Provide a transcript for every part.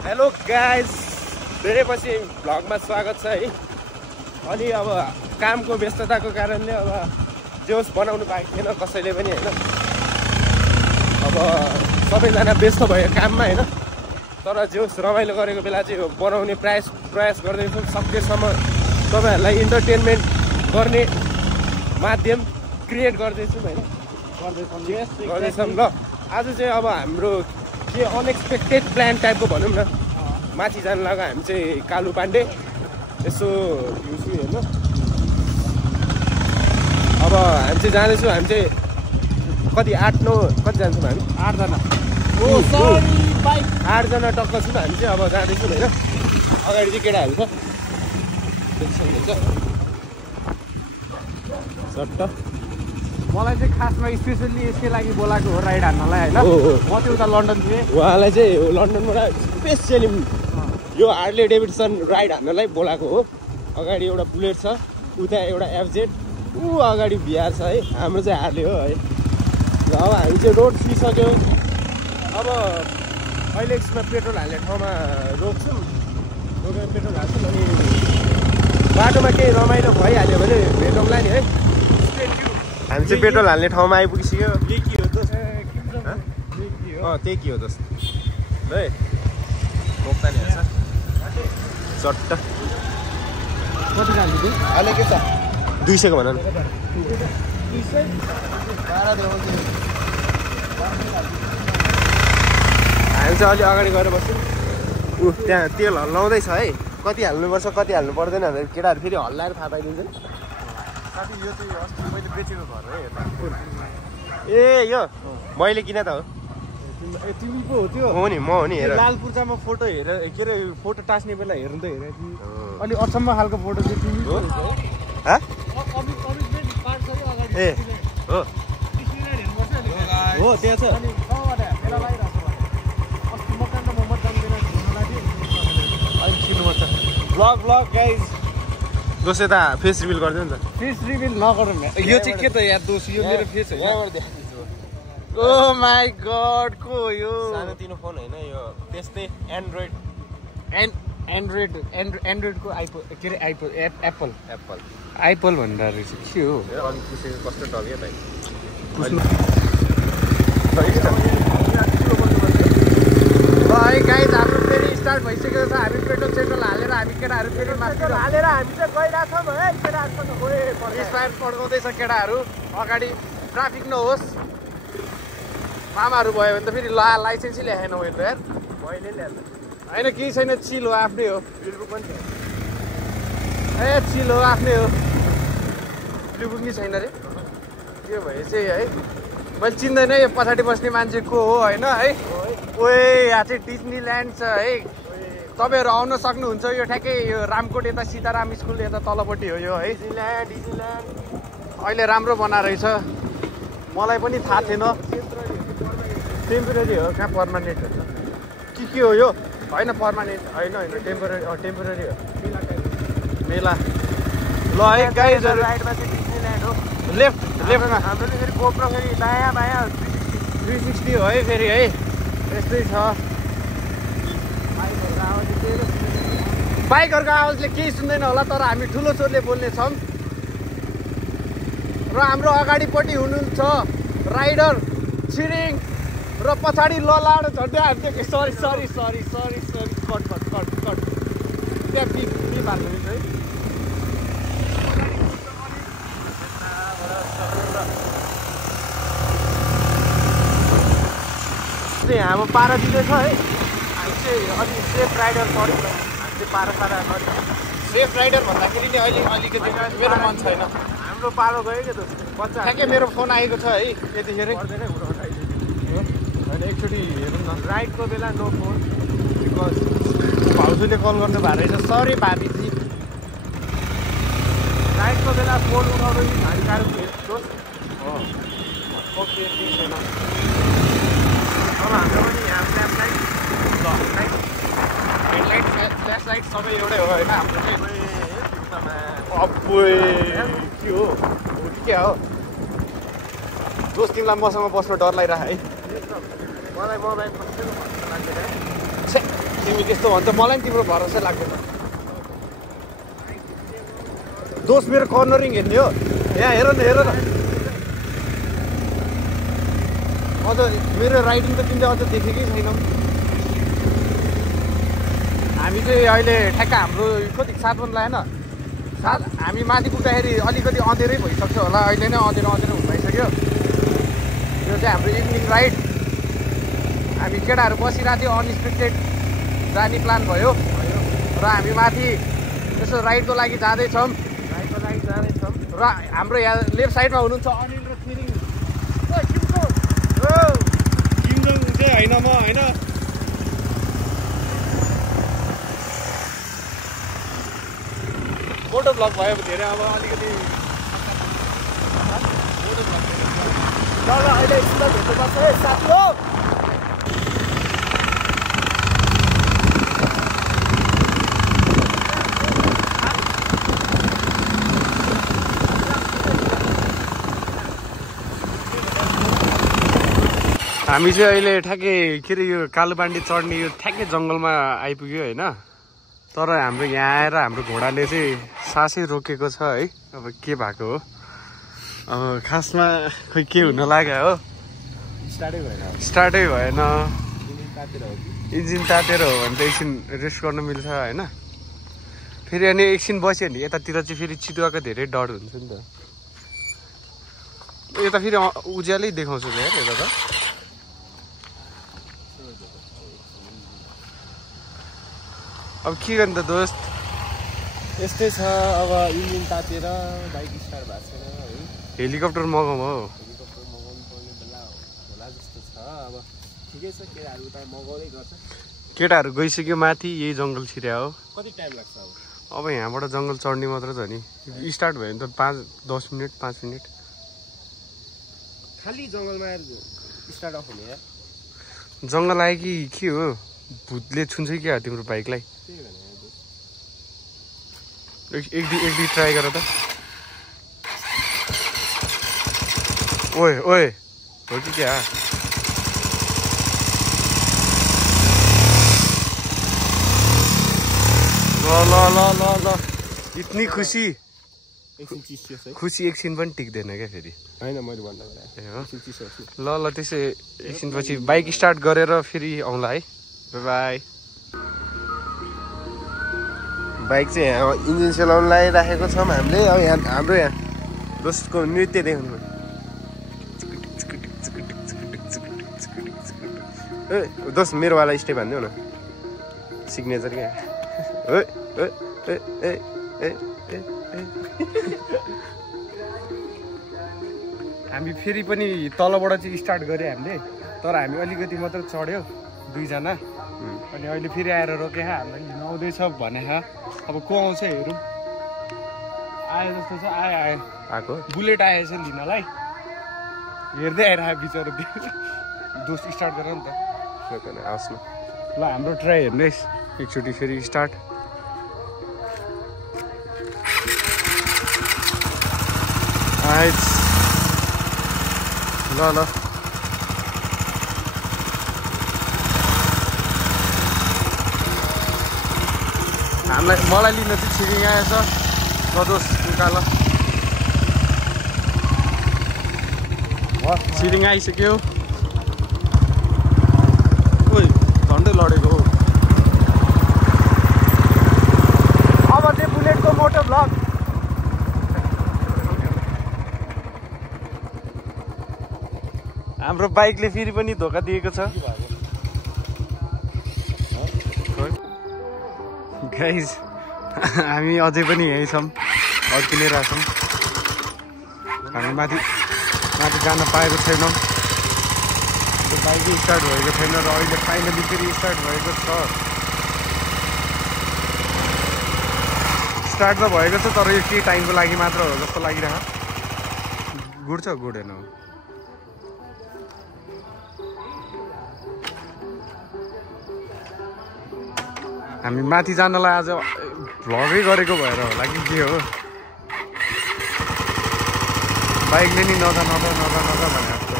Hello guys, धेरै पछि भ्लगमा स्वागत छ है। अनि अब कामको व्यस्तताको कारणले अब जोस बनाउनु पाएको थिएन कसैले पनि हैन। अब सबैजना व्यस्त भयो काममा हैन। तर जोस रमाइलो गरेको बेला चाहिँ बनाउने प्रयास गर्दैछौँ। सकेसम्म तपाईहरुलाई इन्टरटेनमेन्ट गर्ने माध्यम क्रिएट गर्दैछौँ हैन। गर्दैछौँ ल। आज चाहिँ अब हाम्रो के अनएक्सपेक्टेड प्लान टाइपको भनौँ न, माथि जानु लाग्यो हामी चाहिँ कालु पाण्डे यसो हिउँछु हेर्नु। अब हामी चाहिँ जाँदैछौँ, हामी चाहिँ कति 8-9 कति जान्छौँ हामी 8 जना। 8 जना टक्क छौँ हामी चाहिँ। अब जाँदैछौँ होइन। अगाडि चाहिँ केटाहरू छ देख्नुहुन्छ सट्ट। मलाई चाहिँ खासमा स्पेसल्ली यसकै लागि बोलाएको हो राइड हान्नलाई होइन। म चाहिँ उता लन्डन थिएँ। उहाँलाई चाहिँ लन्डनबाट स्पेसियली यो हार्ले डेभिडसन राइड हान्नलाई बोलाएको हो। अगाडि एउटा बुलेट छ, उता एउटा एफजेड, ऊ अगाडि बिहार छ है। हाम्रो चाहिँ हार्ले हो है। र अब हामी चाहिँ रोड छुइसक्यो। अब अहिले एकछिनमा पेट्रोल हाल्ने ठाउँमा रोक्छौँ, रोकेर पेट्रोल हाल्छौँ। अनि बाटोमा केही रमाइलो भइहाल्यो भने भेटौँला नि है। हामी चाहिँ पेट्रोल हाल्ने ठाउँमा आइपुगिसक्यो। त्यही के हो त? त्यही के हो दोस्त है। रोक्दा नि हाल्छ चट्ट। कति जान्छ त्यो? अहिले के छ 200 को भन न। हामी चाहिँ अलि अगाडि गएर बस्छौँ। त्यहाँ तेल हल्लाउँदैछ है। कति हाल्नुपर्छ कति हाल्नु पर्दैन भनेर केटाहरू फेरि हल्लाएर थाहा पाइदिन्छ नि। साथी यो चाहिँ अस्ति मैले बेचेको घर है। ए यो मैले किन त हो। तिमी पो हो त्यो? हो नि, म हो नि। हेर लाल पूर्जामा फोटो हेरेर के अरे फोटो टास्ने बेला हेर्नु त हेरे तिमी। अनि अचम्म खालको फोटो चाहिँ तिमी हो। ए हो हो त्यहाँ छ। अनि ठाउँबाट हेरेर लागिरहेको छ। अस्ति मकान र मोहम्मद जान्दैन घुम्न लागि अहिले चिन्नुपर्छ। Blog guys. दोस्त यता फेस रिभिल गरिदिनु नि त। फेस रिभिल नगरौँ। यो चाहिँ के त यार दोस्त, यो मेरो फेस होइन। ओ माई गड को यो सानोतिनो फोन होइन यो, त्यस्तै एन्ड्रोइड एन्ड्रोइडको के अरे एप्पल भन्दा रहेछ के हो। अलिक पुसेको कस्तो टल्यो भाइ। है गाइज, हाम्रो फेरि स्टार्ट भइसकेको छ। हामी पेट्रोल सेट्रोल हालेर हामी केटाहरू फेरि माथि हालेर हामी चाहिँ गइरहेछौँ है। केटाहरूसँग स्पायर पड्काउँदैछ केटाहरू। अगाडि ट्राफिक नहोस्। मामाहरू भयो भने त फेरि लाइसेन्सै ल्याएन मैले त यार। मैले ल्याएर होइन केही छैन, चिल हो, आफ्नै हो। बिलबुक पनि थियो। ए चिल हो, आफ्नै हो। बिलबुक नि छैन रे। त्यो भए चाहिँ है मैले चिन्दैन यो पछाडि बस्ने मान्छे को हो होइन है। ओए यहाँ चाहिँ डिज्नील्यान्ड छ है। तपाईँहरू आउन सक्नुहुन्छ। यो ठ्याक्कै यो रामकोट यता सीताराम स्कुल यता तलपट्टि हो यो है। डिज्नील्यान्ड अहिले राम्रो बना रहेछ। मलाई पनि थाहा थिएन। टेम्पोरेरी हो, कहाँ पर्मानेन्ट हो के हो यो? होइन पर्मानेन्ट होइन टेम्पोरेरी हो। मेला ल है गाइजहरू। राइडमा चाहिँ डिज्नील्यान्ड हो। लेफ्टमा हाम्रो फेरि गोप्रो फेरि दायाँ बायाँ 360 हो है फेरि है। यस्तै छ। बाइकहरूको आवाजले केही सुन्दैन होला, तर हामी ठुलो स्वरले बोल्ने छौँ। र हाम्रो अगाडिपट्टि हुनुहुन्छ राइडर छिरिङ र पछाडि ललाड झन्डै हान्थ्यो। सरी कट त्यहाँ बिप हाल्नु है। हाम्रो पारा दिँदैछ है। हामी चाहिँ अलिक सेफ राइडर पऱ्यो। हामी चाहिँ पारा सेफ राइडर भन्दाखेरि नि अहिले अलिकति मेरो मन छैन। हाम्रो पारो गयो क्या दोस्त। बच्चा ठ्याक्कै मेरो फोन आएको छ है यतिखेर। पर्दैन उठाइदिनु। होइन एकचोटि हेरौँ न। राइडको बेला नो फोन बिकज भाउजूले कल गर्नु भएको रहेछ। सरी भाबीजी। राइडको बेला फोन उठाउनु नि हानिकारक दोस्त। ओके केही छैन। अब हाम्रो पनि यहाँ flash light headlight flash light सबै एउटै हो होइन हाम्रो चाहिँ। अब्बुई के हो के हो दोस्त, तिमीलाई मसँग बस्नु डर लागिरह है। मलाई मोबाइल कसैको भन्नु लाग्दैन। तिमी त्यस्तो भन्छ मलाई पनि तिम्रो भरोसा लाग्दैन दोष मेरो कर्नरिङ हेर्ने हो यहाँ हेर न अझ मेरो राइडिङ त तिमीले अझ देखेकै छैनौ हामी चाहिँ अहिले ठ्याक्क हाम्रो कति 7 बजे लागेन हामी माथि पुग्दाखेरि अलिकति अँधेरै भइसक्छ होला अहिले नै अँधेरो हुन लागिसक्यो यो चाहिँ हाम्रो इभिनिङ राइड हामी केटाहरू बसिरहेको थियो अनएक्सपेक्टेड जाने प्लान भयो र हामी माथि यसो राइडको लागि जाँदैछौँ र हाम्रो यहाँ लेफ्ट साइडमा हुनुहुन्छ अनिल र छिरिङ किमजोङ चाहिँ होइन म होइन मोटो ब्लग भयो धेरै अब अलिकति ल अहिले एकछिन भेट्नुपर्छ है साथी हो हामी चाहिँ अहिले ठ्याक्कै के अरे यो कालोपाण्डी चढ्ने यो ठ्याक्कै जङ्गलमा आइपुग्यो होइन तर हाम्रो यहाँ आएर हाम्रो घोडाले चाहिँ सासै रोकेको छ है अब के भएको हो अब खासमा खोइ के हुन लाग्यो हो स्टार्टै भएन इन्जिन तातेर हो भने त एकछिन रेस्ट गर्न मिल्छ होइन फेरि अनि एकछिन बस्यो भने यतातिर चाहिँ फेरि चितुवाको धेरै डर हुन्छ नि त यता फेरि उज्यालै देखाउँछ यार यता त अब के गर्नु त दोस्त यस्तै छ अब इन्जिन तातेर बाइक स्टार्ट भएको छैन है हेलिकप्टर मगाउँ हो हेलिकप्टर मगाउनु पर्ने बेला होला जस्तो छ अब ठिकै छ केटाहरू उता मगाउँदै गर्छ केटाहरू गइसक्यो माथि यही जङ्गल छिर्या हो कति टाइम लाग्छ अब यहाँबाट जङ्गल चढ्ने मात्र छ नि स्टार्ट भयो भने त 5-10 मिनट 5 मिनट खालि जङ्गलमा स्टार्ट अफ हुने यार जङ्गल आयो कि के हो भूतले छुन्छ क्या तिम्रो बाइकलाई एक दुई ट्राई गर त ओए ओए हो कि क्या ल इतनी खुसी खुसी एकछिन पनि टिक्दैन क्या फेरि होइन मैले भन्दा ल त्यसै एकछिन पछि बाइक स्टार्ट गरेर फेरि आउँला है बाई बाइक चाहिँ यहाँ इन्जिन चलाउनु लगाइराखेको छौँ हामीले अब यहाँ हाम्रो यहाँ दोस्तको नृत्य देख्नु ए दोस्त मेरोवाला स्टेप हान्दियो न सिग्नेचर क्या हामी फेरि पनि तलबाट चाहिँ स्टार्ट गऱ्यो हामीले तर हामी अलिकति मात्र चढ्यो 2 जना अनि अहिले फेरि आएर रोके हामीलाई लिन आउँदैछ भने अब को आउँछ हेरौँ आयो जस्तो छ आएको बुलेट आएछ लिनलाई हेर्दै आइरहेको बिचरा दोस्त स्टार्ट गर नि त आओस् न ल हाम्रो ट्राई हेर्नुहोस् एकचोटि फेरि स्टार्ट ल मलाई लिन चाहिँ छिरिङ आएछ दोस्त उकाल छिरिङ आइसक्यो ओइ झन्डै लडेको अब चाहिँ बुलेटको मोटो ब्लग हाम्रो बाइकले फेरि पनि धोका दिएको छ गाइज हामी अझै पनि यहीँ छौँ अड्किनेरहेको छौँ हामी माथि जान पाएको छैनौँ बाइकै स्टार्ट भएको छैन र अहिले फाइनली फेरि स्टार्ट भएको छ स्टार्ट त भएको छ तर यो के टाइमको लागि मात्र हो जस्तो लागिरहेको गुड्छ गुडेन हामी माथि जानलाई आज भ्लगै गरेको भएर होला कि के हो बाइकले नि नजा भने जस्तो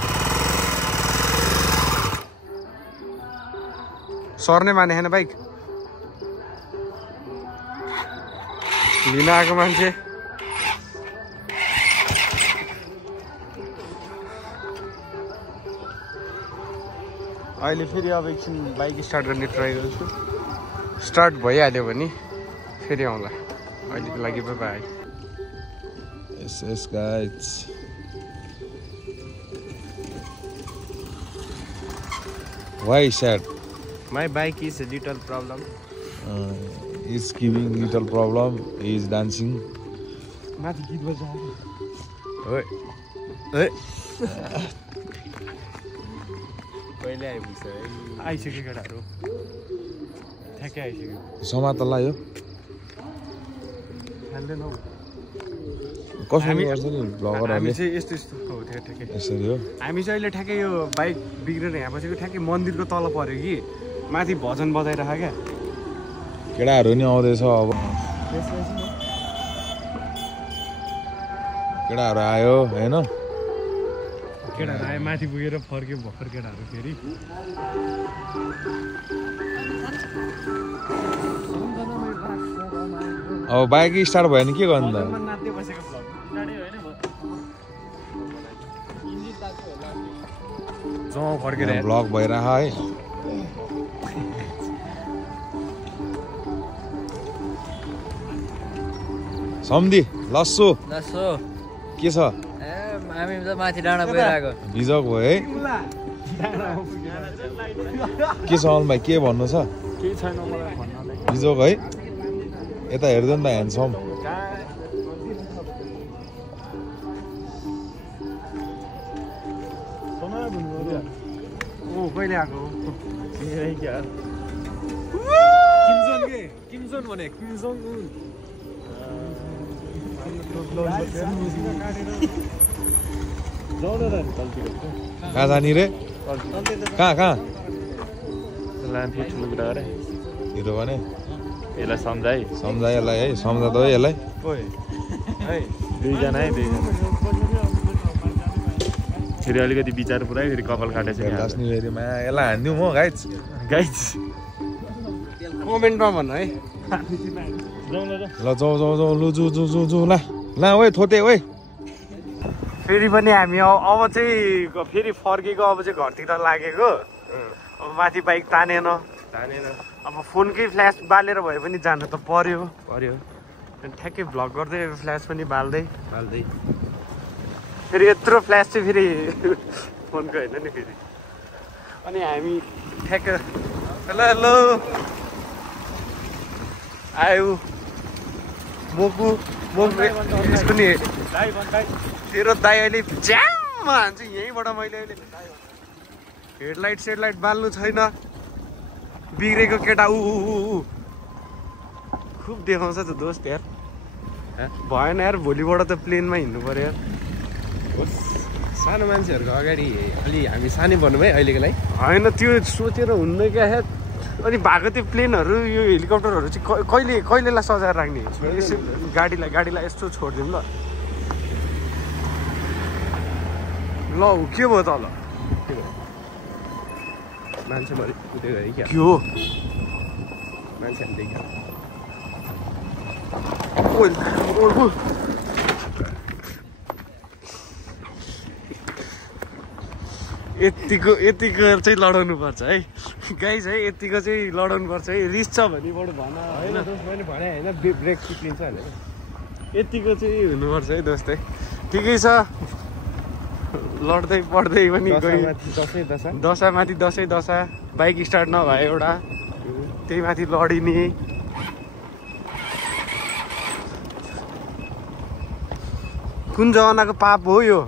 सर्ने माने होइन बाइक लिन आएको मान्छे अहिले फेरि अब एकछिन बाइक स्टार्ट गर्ने ट्राई गर्छु स्टार्ट भइहाल्यो भने फेरि आउँला अहिलेको लागि by Yes, guys. Why sad? My bike is a little problem. He's giving little problem. He is dancing. माथि गीत बजायो ओए ओए कहिले आइपुग्छ है आइसक्यो केटाहरू ठ्याक्कै आइसक्यो समातला यो हाल्दैन हौ कसरी गर्छ नि हामी ब्लगरहरूले चाहिँ यस्तो यस्तो हो ठ्याक्कै यसरी हो हामी चाहिँ अहिले ठ्याक्कै यो बाइक बिग्रेर यहाँ बसेको ठ्याक्कै मन्दिरको तल पऱ्यो कि माथि भजन बजाइरह क्या केटाहरू नि आउँदैछ अब केटाहरू आयो होइन केटाहरू आयो माथि पुगेर फर्क्यो भर्खर केटाहरू फेरि अब बाइक स्टार्ट भयो भने के गर्नु त नाच्दै बसेको भ्लग जाउँ फर्केर ब्लग भइरह है सम्धी लस्सो लस्सो के छ हामी त माथि डाँडा गइरहेको बिजक भयो है के छ अन भाइ के भन्नु छ केही छैन मलाई भन्नलाई बिजोक है यता हेर्दै नि त ह्यान्डसम ओ कहिले आएको किमजोन भने किमजोन कहाँ जाने रे कहाँ लान्थ्यो ठुलो कुरा गरे हिरो भने यसलाई सम्झाइ सम्झा यसलाई है सम्झा त है यसलाई दुईजना है दुईजना फेरि अलिकति विचार पुऱ्याइ फेरि कपाल काटेछ लास्नी फेरिमा यसलाई हानिदिउँ म गाइज गाइज कमेन्टमा भन्नु है ल जाउँ जाउँ जाउँ लु जु जु जु जु ला ओए थोते ओए फेरि पनि हामी अब चाहिँ फेरि फर्केको अब चाहिँ घरतिर लागेको अब माथि बाइक तानेन अब फोनकै फ्ल्यास बालेर भए पनि जानु त पर्यो अनि ठ्याक्कै भ्लग गर्दै फ्ल्यास पनि बाल्दै फेरि यत्रो फ्ल्यास चाहिँ फेरि फोनको होइन नि फेरि अनि हामी ठ्याक्क हेलो आयो मोकु यसको नि तेरो दाइ अहिले ज्याममा हान्छु यहीँबाट मैले अहिले हेडलाइट बाल्नु छैन बिग्रेको केटा ऊ खुब देखाउँछ त दोस्त यार भएन यार भोलिबाट त प्लेनमा हिँड्नु पर्यो यार सानो मान्छेहरूको अगाडि अलि हामी सानै भन्नु है अहिलेको लागि होइन त्यो सोचेर हुन्न क्या है अनि भएको त्यो प्लेनहरू यो हेलिकप्टरहरू चाहिँ कहिलेलाई सजाएर राख्ने यसो गाडीलाई यस्तो छोडिदिउँ ल के भयो त ल मान्छे मरि कुदेको है क्या के हो मान्छेहरू देख्यो यतिको चाहिँ लडाउनु पर्छ है गाइज है यतिको चाहिँ लडाउनु पर्छ है रिस छ भने बरु भन होइन मैले भने होइन ब्रेक चिप्लिन्छ भनेर यतिको चाहिँ हुनुपर्छ है दोस्त है ठिकै छ लड्दै पढ्दै पनि दसैँमाथि दसैँ बाइक स्टार्ट नभए एउटा त्यही माथि लडिने कुन जमानाको पाप हो यो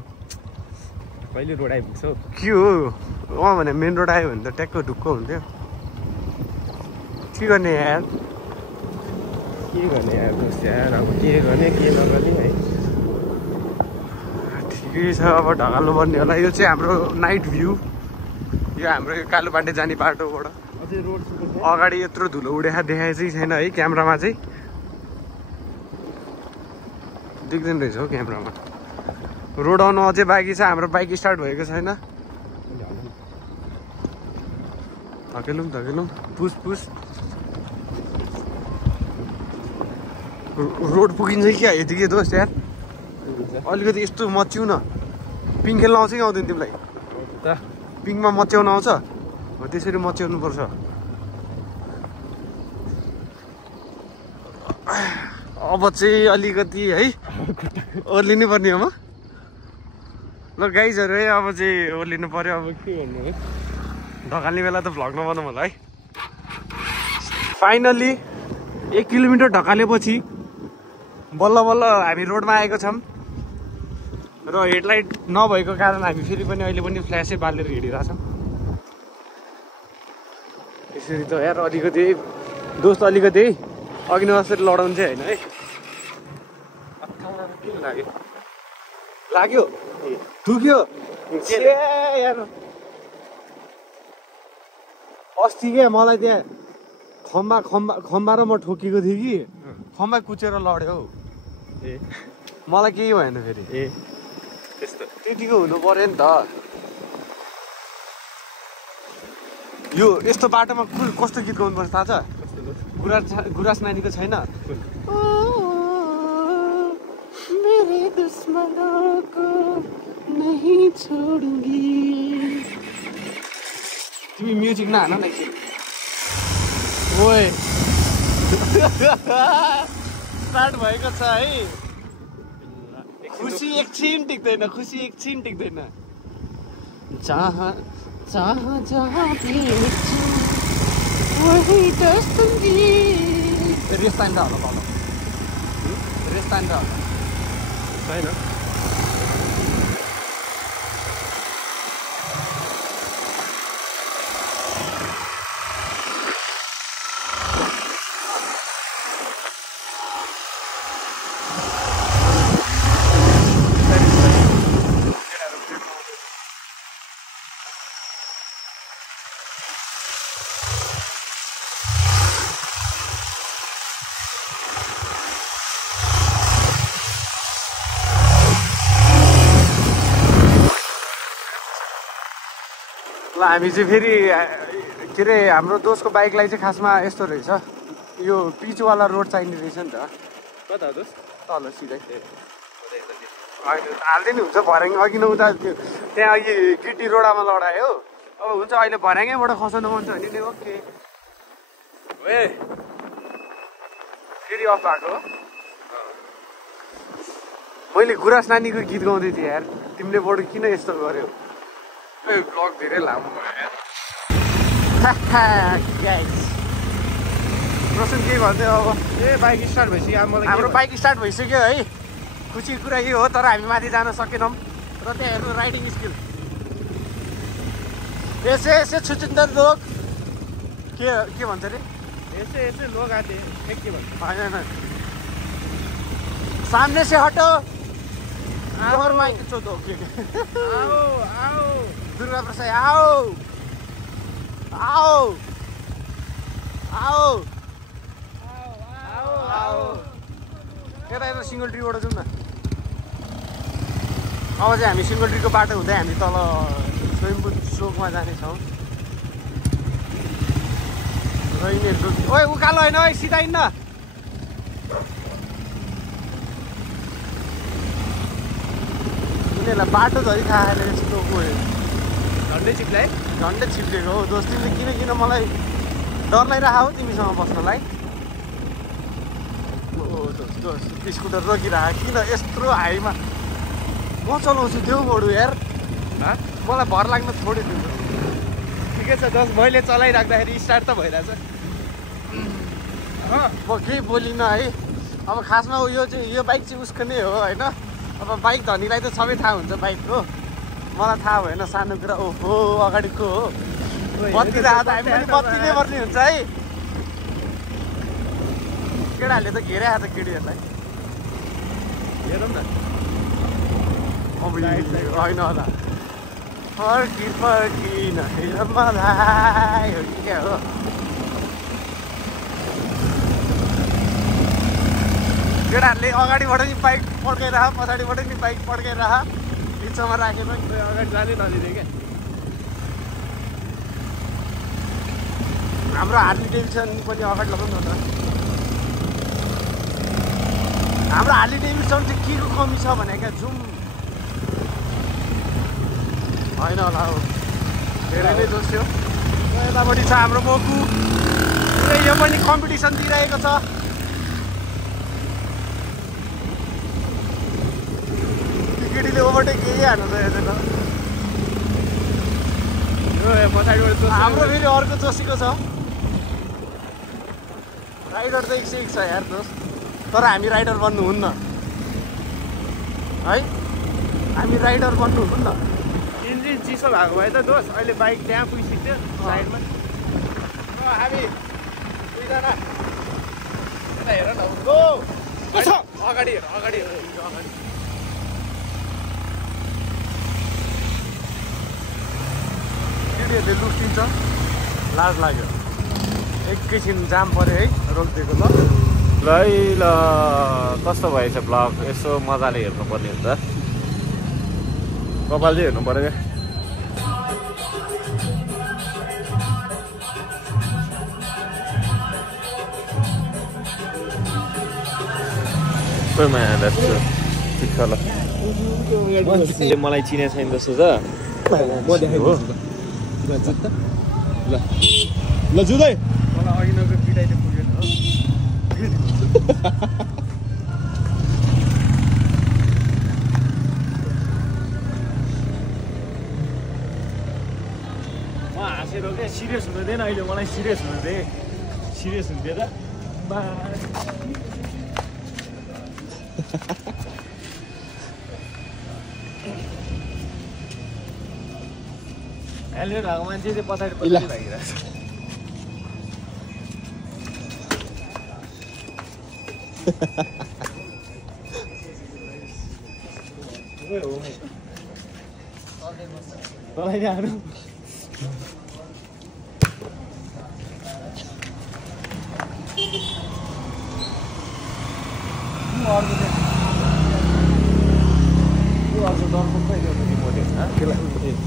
कहिले रोड आइपुग्छ के हो भने मेन रोड आयो भने त ट्याक्क ढुक्क हुन्थ्यो के गर्ने यार के गर्ने यार दोस्त यार अब के गर्ने के नगर्ने है ठिकै छ अब ढकाल्नु पर्ने होला यो चाहिँ हाम्रो नाइट भ्यू यो हाम्रो यो कालोपाटे जाने बाटोबाट अझै रोड अगाडि यत्रो धुलो उडेर देखाए चाहिँ छैन है क्यामेरामा चाहिँ देख्दैन रहेछ हौ क्यामेरामा रोड आउनु अझै बाँकी छ हाम्रो बाइक स्टार्ट भएको छैन धकेलौँ पुस रोड पुगिन्छ कि यतिकै दोस्त यार अलिकति यस्तो मच्याउ न पिङ खेल्न आउँछ कि आउँदैन तिमीलाई पिङमा मच्याउन आउँछ हो त्यसरी मच्याउनु पर्छ अब चाहिँ अलिकति है ओर्लिनु पर्ने हो म ल गाइजहरू है अब चाहिँ ओर्लिनु पर्यो अब के गर्नु है ढकाल्ने बेला त भ्लग नबनाउँ होला है फाइनली 1 किलोमिटर ढकालेपछि बल्ल बल्ल हामी रोडमा आएको छौँ र हेडलाइट नभएको कारण हामी फेरि पनि अहिले पनि फ्ल्यासै बालेर हिँडिरहेछौँ यसरी त यार अलिकति दोस्त अलिकति अघि नै जसरी लडाउनु चाहिँ होइन है के लाग्यो लाग्यो दुख्यो यार अस्ति क्या मलाई त्यहाँ खम्बा र म ठोकेको थिएँ कि खम्बा कुचेर लड्यो हौ ए मलाई केही भएन फेरि ए त्यस्तो त्यतिको हुनु पर्यो नि त यो यस्तो बाटोमा कस्तो गीत गाउनुपर्छ थाहा छ गुराँस नानीको छैन मेरे दुश्मनों को नहीं छोडूंगी तिमी म्युजिक नहान न एकछिन ओए स्टार्ट भएको छ है खुसी एकछिन टिक्दैन जहाँ जहाँ जहाँ भेट्छु वही दस्तुंगी रेस तान्दा होला पालो रेस तान्दा होला छैन हामी चाहिँ फेरि के अरे हाम्रो दोस्तको बाइकलाई चाहिँ खासमा यस्तो रहेछ यो पिचवाला रोड चाहिने रहेछ नि त कता हो दोस्त तल सिधै हाल्दै नि हुन्छ भर्याङ अघि न उता त्यहाँ अघि गिटी रोडामा लडायो अब हुन्छ अहिले भर्याङैबाट खसाउनु मन छ भने नि ओके ए फेरि अफ भएको मैले गुराँस नानीको गीत गाउँदै थिएँ यार तिमीले बरु किन यस्तो गर्यो ब्लग धेरै लामो भयो प्रश्न के भन्थ्यो अब ए बाइक स्टार्ट भइसक्यो अब मलाई हाम्रो बाइक स्टार्ट भइसक्यो है खुसी कुरा यो हो तर हामी माथि जान सकेनौँ र त्यहाँ हेर्नु राइडिङ स्किल यसै छुचिन्दर लोक के भन्छ अरे यसै लोग आते के भन्छ होइन सामने से हटो और माइक चोदो आओ दुर्गा प्रसाद आओ आओ आओ यता सिङ्गल ट्रीबाट जाउँ न अब चाहिँ हामी सिङ्गल ट्रीको बाटो हुँदै हामी तल स्वयम्भू चोकमा जानेछौँ र यिनीहरूको ओए उकालो होइन है सिधा हिँड्न यिनीहरूलाई बाटो धरि थाहा छैन यस्तो गयो झन्डै चिप्लाए झन्डै छिप्लेको हो दोस्त तिमीले किन मलाई डर लगाइरह हो तिमीसँग बस्नलाई स्कुटर रोकिरह किन यत्रो हाईमा म चलाउँछु त्यो बडु यार मलाई भर लाग्न छोडिदिनु ठिकै छ दोस्त मैले चलाइराख्दाखेरि स्टार्ट त भइरहेछ म केही बोलिनँ है अब खासमा यो चाहिँ यो बाइक चाहिँ उसको नै हो होइन अब बाइक धनीलाई त सबै थाहा हुन्छ बाइकको मलाई थाहा भएन सानो कुरा ओहो अगाडिको हो बत्ती राख्दा हामी पनि बत्ती नै पर्ने हुन्छ है केटाहरूले त घेराएको छ केटीहरूलाई हेरौँ न अब होइन होला फर्की नहेर मलाई हो कि क्या हो केटाहरूले अगाडिबाट नि बाइक पड्काइरह पछाडिबाट नि बाइक पड्काइरह बिचमा राखेर अगाडि जानै नदिने क्या हाम्रो हार्ली डेभिडसन पनि अगाडि लगाउनु न त हाम्रो हार्ली डेभिडसन चाहिँ के को कमी छ भने क्या जुम होइन होला हो धेरै नै जोस्यो यतापट्टि छ हाम्रो मोकु यो पनि कम्पिटिसन दिइरहेको छ केटीले ओभरटेक केही हाल्नु सकेको छैन हाम्रो फेरि अर्को जोसीको छ राइडर त 101 छ यार दोस्त तर हामी राइडर बन्नुहुन्न है हामी राइडर बन्नुहुन्न इन्जिन चिसो भएको भए त दोस्त अहिले बाइक त्यहाँ पुगिसक्थ्यो साइडमा हामी दुईजना यता हेर न गो अगाडि हेर अगाडि केटीहरूले लुटिन्छ लाज लाग्यो एकैछिन जाम पऱ्यो है रोकिदिएको ल ल कस्तो भएछ ब्लग यसो मजाले हेर्नुपर्ने हुन्छ कपाल चाहिँ हेर्नु पर्यो क्या खोइ माया ठिक छ ल मलाई चिने छैन जस्तो छ ल जुदै मलाई अघि नगएको पिटाइले पुगेन हो म हाँसेर क्या सिरियस हुँदैन अहिले मलाई सिरियस हुँदै सिरियस हुन्थ्यो त हेलमेट भएको मान्छे चाहिँ पछाडि पछाडि लागिरहेको छ तँलाई जानु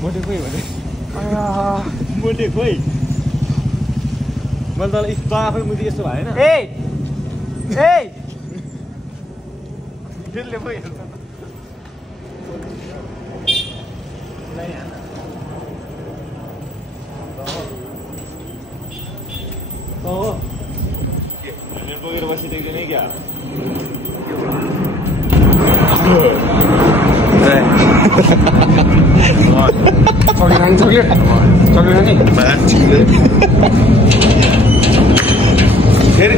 मोटे खोइ भने मोटे खोइ मैले तँलाई त आफै मुझे यस्तो भएन त्यसले पो हेर्छ बोकेर बसिदिएको नै क्या फेरि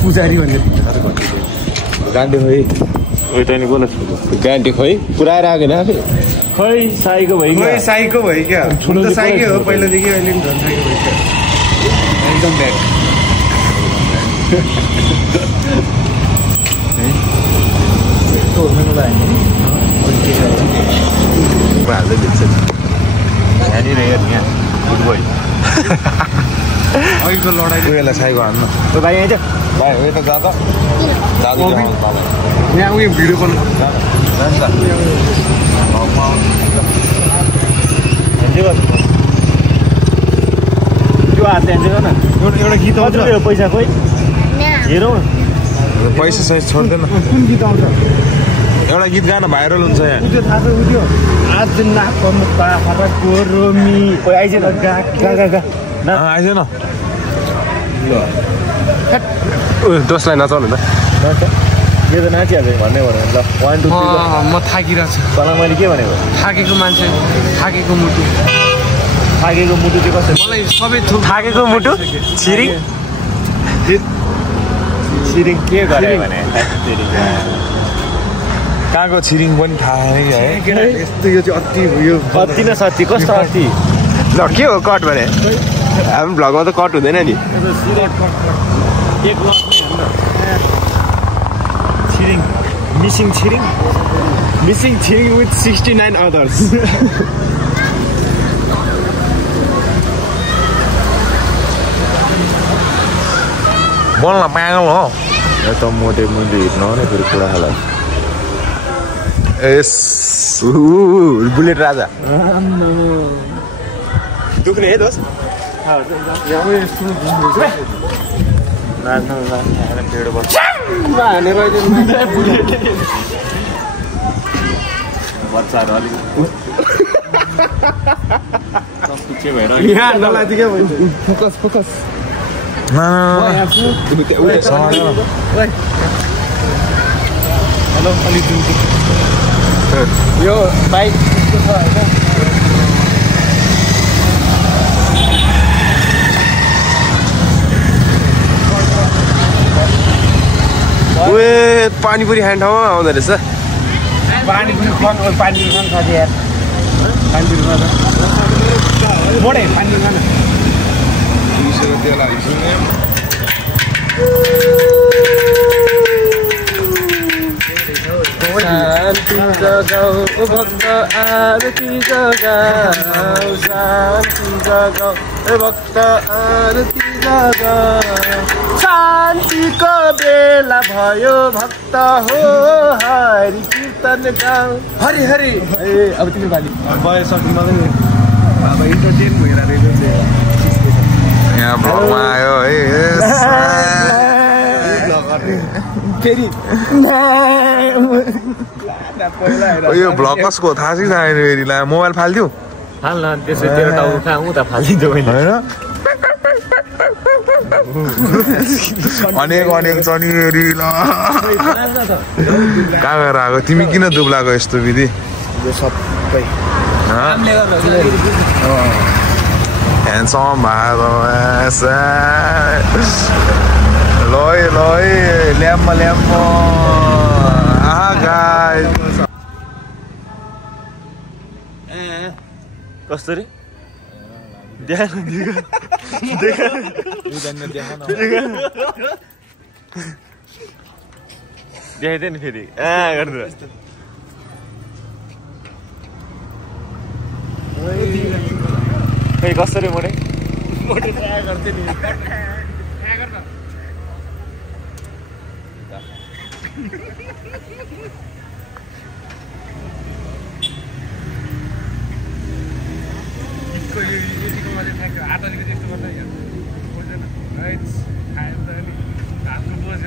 पुजारी भन्ने गान्डे खोइ तैँले बोल गान्डे खोइ पुऱ्याएर आएको होइन आफै खै साईको भयो खोइ साईको भयो क्या हुनु त साईकै हो पहिलादेखि अहिले पनि झन् साईको भयो क्या एकदम ब्याक हाल्दै देख्छ यहाँनिर हेर्नु यहाँ भयो अघिको लडाइँ उयोलाई साइको हान्नु भाइ यहाँ भाइ हो यता जा त दाजु यहाँ उयो भिडियो बनाउनु त्यो हातले हान्छ न एउटा गीत आउँछ पैसा खोइ हेरौँ पैसा सही छोड्दैन कुन गीत आउँछ एउटा गीत गान भाइरल हुन्छ यहाँ त्यो थाहा छ उयो आज नाकम पाखरको रोमी आइज न आइज न दोस्लाई नचाउनु त यो त नाचिहाल्छ भन्ने भन्यो ल 1 2 3 म थाकिरहेको छु तँलाई मैले के भनेको थाकेको मान्छे थाकेको मुटु थाकेको मुटु चाहिँ कसरी मलाई सबै थोक थाकेको मुटु छिरिङ छिरिङ के गरे भने कहाँको छिरिङ पनि थाहा छैन कि है यस्तो यो चाहिँ अति उयो अति न सत्य कस्तो अति ल के हो कट भने हाम्रो भ्लगमा त कट हुँदैन नि एक लट नै छिरिङ मिसिङ छिरिङ with 69 others बोल्न पागल हो त मोटे मुन्डी हिँड्नु नै फेरि कुरा होला एस बुलेट राजा दुख्ने है दोस्त बच्चाहरू अलिक के भएर यहाँ नलाति क्या भन्छ फोकस फोकस हेलो अलिक यो बाइक छ होइन ओए पानीपुरी खाने ठाउँमा आउँदो रहेछ पानीपुरी खान खाँदै यार पानीपुरी खान मोडे पानीपुरी खान शान्ति जगाऊ भक्त आरती जगाऊ शान्ति जगाऊ भक्त आरती जगाऊ शान्तिको बेला भयो भक्त हो हरि कीर्तन गाऊ हरि हरि ए अब तिमी बाली भयो सकिँदा पनि अब इन्टरटेन भइरहेको यहाँ भ्लगमा आयो है फेरि यो भ्लग कसको थाहा चाहिँ छैन फेरि मोबाइल फाल्थ्यो हाल्न त्यसै तेरो टाउ कहाँ उता फालिदियो मैले होइन अनेक अनेक छ नि फेरि ल कहाँ गएर आएको तिमी किन दुब्लाएको यस्तो विधि सबै ह्यान्डसम भयो लै ल्याम्म ल्याम्म आहा गाई कस्तो रे देखाइदियो नि फेरि गर्नु खै कस्तो रे मोडे गर्थ्यो नि हात अलिकति यस्तो गर्दा खायो त अलिक हातको बोझ